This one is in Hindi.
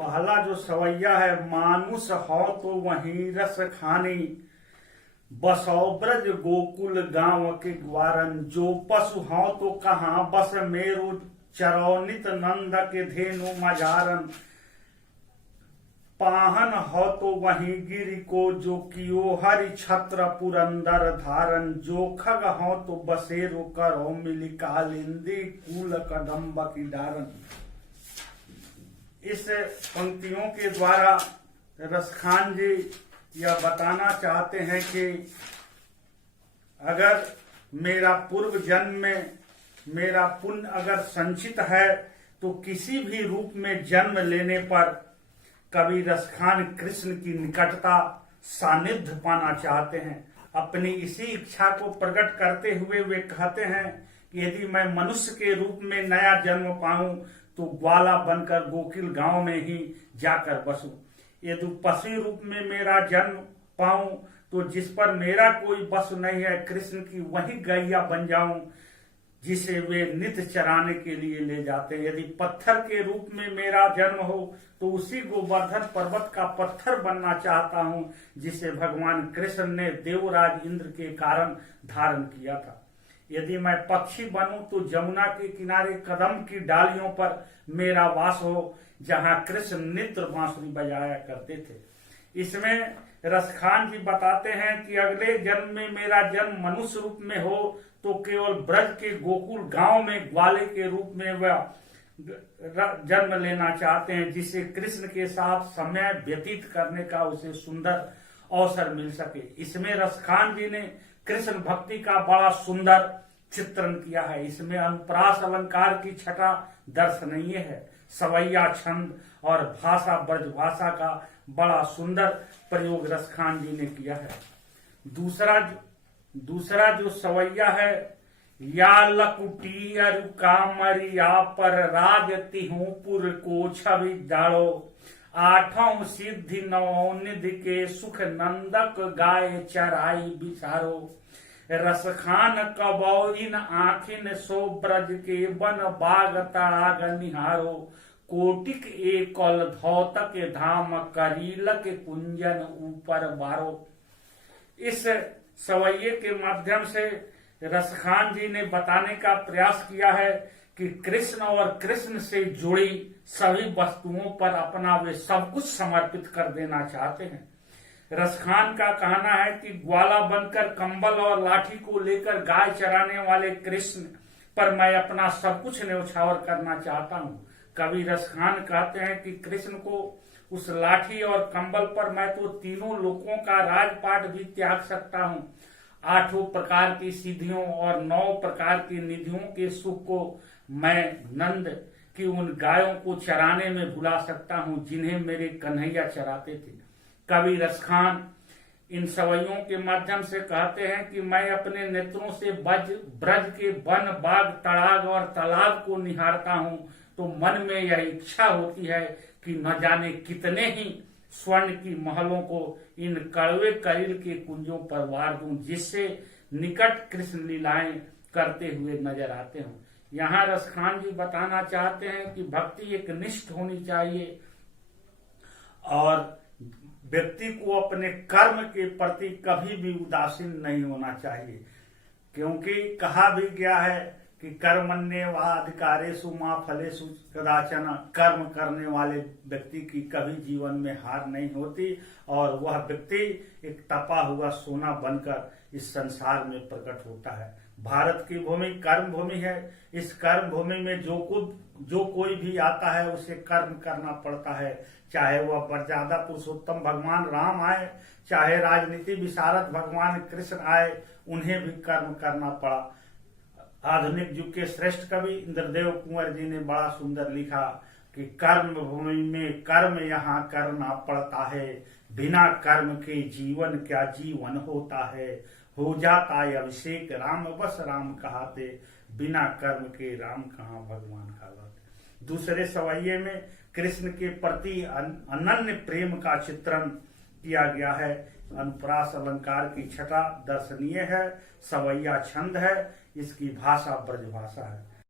पहला जो सवैया है, मानुष हो तो वहीं रस खानी, बसौ ब्रज गोकुल गांव के ग्वारन, जो पशु हो तो कहाँ बस मेरु, चरौनित नंद के धेनु मजारन, पाहन हो तो वहीं गिरि को, जो कियो हरि छत्र पुरंदर धारन, जो खग हो तो बसेरो करो मिली कालिंदी, कूल कदम्ब की डारन। इस पंक्तियों के द्वारा रसखान जी यह बताना चाहते हैं कि अगर मेरा पूर्व जन्म में मेरा पुण्य अगर संचित है तो किसी भी रूप में जन्म लेने पर कवि रसखान कृष्ण की निकटता सानिध्य पाना चाहते हैं। अपनी इसी इच्छा को प्रकट करते हुए वे कहते हैं कि यदि मैं मनुष्य के रूप में नया जन्म पाऊं तो ग्वाला बनकर गोकुल गांव में ही जाकर बसूं। यदि पशु रूप में मेरा जन्म पाऊं तो जिस पर मेरा कोई बस नहीं है, कृष्ण की वही गैया बन जाऊं जिसे वे नित्य चराने के लिए ले जाते हैं। यदि पत्थर के रूप में मेरा जन्म हो तो उसी गोवर्धन पर्वत का पत्थर बनना चाहता हूं जिसे भगवान कृष्ण ने देवराज इंद्र के कारण धारण किया था। यदि मैं पक्षी बनूं तो जमुना के किनारे कदम की डालियों पर मेरा वास हो, जहां कृष्ण नित्य बांसुरी बजाया करते थे। इसमें रसखान जी बताते हैं कि अगले जन्म में मेरा जन्म मनुष्य रूप में हो तो केवल ब्रज के गोकुल गांव में ग्वाले के रूप में वह जन्म लेना चाहते हैं, जिससे कृष्ण के साथ समय व्यतीत करने का उसे सुंदर अवसर मिल सके। इसमें रसखान जी ने कृष्ण भक्ति का बड़ा सुंदर चित्रण किया है। इसमें अनुप्रास अलंकार की छटा दर्शनीय है। सवैया छंद और भाषा ब्रज भाषा का बड़ा सुंदर प्रयोग रसखान जी ने किया है। दूसरा जो सवैया है, या लकुटी अरु कामरिया पर राज तिहुपुर को छवि डालो, आठों सिद्धि नौ निधि के सुख नंदक गाय चराई बिचारो, रसखान कबौ इन आखिन सो ब्रज के बन बाग तड़ाग निहारो, कोटिक एकल धौतक धाम करीलक कुंजन ऊपर बारो। इस सवैये के माध्यम से रसखान जी ने बताने का प्रयास किया है कि कृष्ण और कृष्ण से जुड़ी सभी वस्तुओं पर अपना वे सब कुछ समर्पित कर देना चाहते हैं। रसखान का कहना है कि ग्वाला बनकर कंबल और लाठी को लेकर गाय चराने वाले कृष्ण पर मैं अपना सब कुछ न्यौछावर करना चाहता हूँ। कवि रसखान कहते हैं कि कृष्ण को उस लाठी और कंबल पर मैं तो तीनों लोकों का राजपाट भी त्याग सकता हूँ। 8 प्रकार की सिद्धियों और 9 प्रकार की निधियों के सुख को मैं नंद की उन गायों को चराने में भुला सकता हूँ जिन्हें मेरे कन्हैया चराते थे। कवि रसखान इन सवैयों के माध्यम से कहते हैं कि मैं अपने नेत्रों से ब्रज के वन बाग तड़ाग और तालाब को निहारता हूँ तो मन में यह इच्छा होती है कि न जाने कितने ही स्वर्ण की महलों को इन कड़वे करील के कुंजों पर वार दूं, जिससे निकट कृष्ण लीलाएं करते हुए नजर आते हों। यहाँ रसखान जी बताना चाहते हैं कि भक्ति एक निष्ठ होनी चाहिए और व्यक्ति को अपने कर्म के प्रति कभी भी उदासीन नहीं होना चाहिए, क्योंकि कहा भी गया है कि कर्मण्येवाधिकारेषु मा फलेषु कदाचन, कर्म करने वाले व्यक्ति की कभी जीवन में हार नहीं होती और वह व्यक्ति एक तपा हुआ सोना बनकर इस संसार में प्रकट होता है। भारत की भूमि कर्म भूमि है। इस कर्म भूमि में जो कोई भी आता है उसे कर्म करना पड़ता है, चाहे वह मर्यादा पुरुषोत्तम भगवान राम आए, चाहे राजनीति विशारद भगवान कृष्ण आए, उन्हें भी कर्म करना पड़ा। आधुनिक युग के श्रेष्ठ कवि इंद्रदेव कुंवर जी ने बड़ा सुंदर लिखा कि कर्म भूमि में कर्म यहाँ करना पड़ता है, बिना कर्म के जीवन क्या जीवन होता है, हो जाता है अभिषेक राम बस राम कहाते, बिना कर्म के राम कहाँ भगवान कहलाते। दूसरे सवैये में कृष्ण के प्रति अनन्य प्रेम का चित्रण किया गया है। अनुप्रास अलंकार की छटा दर्शनीय है। सवैया छंद है। इसकी भाषा ब्रज भाषा है।